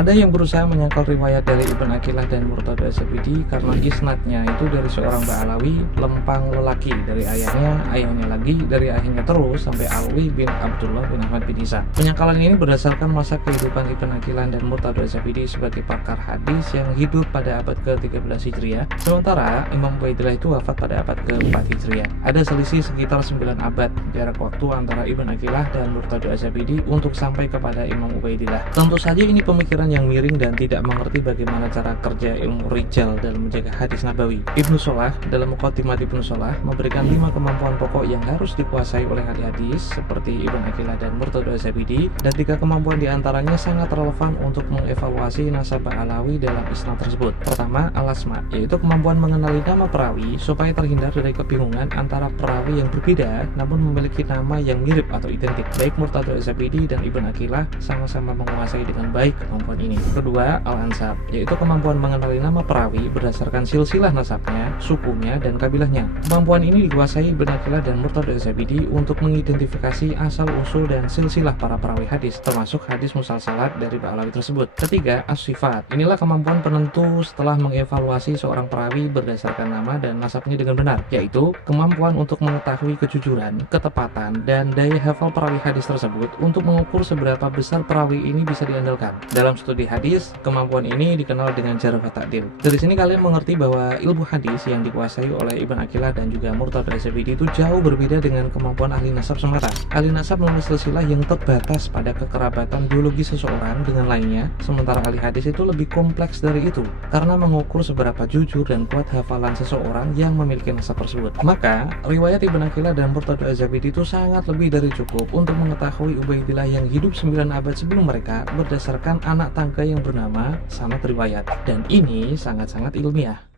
Ada yang berusaha menyangkal riwayat dari Ibn Aqilah dan Murtadha Az-Zabidi karena isnadnya itu dari seorang Ba'alawi lempang lelaki dari ayahnya, ayahnya lagi, dari ayahnya terus sampai Alwi bin Abdullah bin Ahmad bin Isa. Penyangkalan ini berdasarkan masa kehidupan Ibn Aqilah dan Murtadha Az-Zabidi sebagai pakar hadis yang hidup pada abad ke-13 Hijriah, sementara Imam Ubaidillah itu wafat pada abad ke-4 Hijriah. Ada selisih sekitar 9 abad jarak waktu antara Ibn Aqilah dan Murtadha Az-Zabidi untuk sampai kepada Imam Ubaidillah. Tentu saja ini pemikiran yang miring dan tidak mengerti bagaimana cara kerja ilmu rijal dalam menjaga hadis nabawi. Ibnu Shalah dalam Muqaddimat Ibnu Shalah memberikan 5 kemampuan pokok yang harus dikuasai oleh ahli hadis seperti Ibn Aqilah dan Murtadha Az-Zabidi, dan 3 kemampuan diantaranya sangat relevan untuk mengevaluasi nasab Ba'alawi dalam isnad tersebut. Pertama, al-asma, yaitu kemampuan mengenali nama perawi supaya terhindar dari kebingungan antara perawi yang berbeda namun memiliki nama yang mirip atau identik. Baik Murtadha Az-Zabidi dan Ibn Aqilah sama-sama menguasai dengan baik kemampuan ini. Kedua, al-ansab, yaitu kemampuan mengenali nama perawi berdasarkan silsilah nasabnya, sukunya, dan kabilahnya. Kemampuan ini dikuasai Ibn Aqilah dan Murtadha Az-Zabidi untuk mengidentifikasi asal-usul dan silsilah para perawi hadis, termasuk hadis musalsalat dari Ba'alawi tersebut. Ketiga, as-sifat. Inilah kemampuan penentu setelah mengevaluasi seorang perawi berdasarkan nama dan nasabnya dengan benar, yaitu kemampuan untuk mengetahui kejujuran, ketepatan, dan daya hafal perawi hadis tersebut untuk mengukur seberapa besar perawi ini bisa diandalkan. Dalam studi hadis, kemampuan ini dikenal dengan jarh wa ta'dil. Dari sini kalian mengerti bahwa ilmu hadis yang dikuasai oleh Ibn Aqilah dan juga Murtadha Az-Zabidi itu jauh berbeda dengan kemampuan ahli nasab semata. Ahli nasab menulis silsilah yang terbatas pada kekerabatan biologi seseorang dengan lainnya, sementara ahli hadis itu lebih kompleks dari itu karena mengukur seberapa jujur dan kuat hafalan seseorang yang memiliki nasab tersebut. Maka, riwayat Ibn Aqilah dan Murtadha Az-Zabidi itu sangat lebih dari cukup untuk mengetahui Ubaidillah yang hidup 9 abad sebelum mereka berdasarkan anak tangga yang bernama sanad riwayat, dan ini sangat-sangat ilmiah.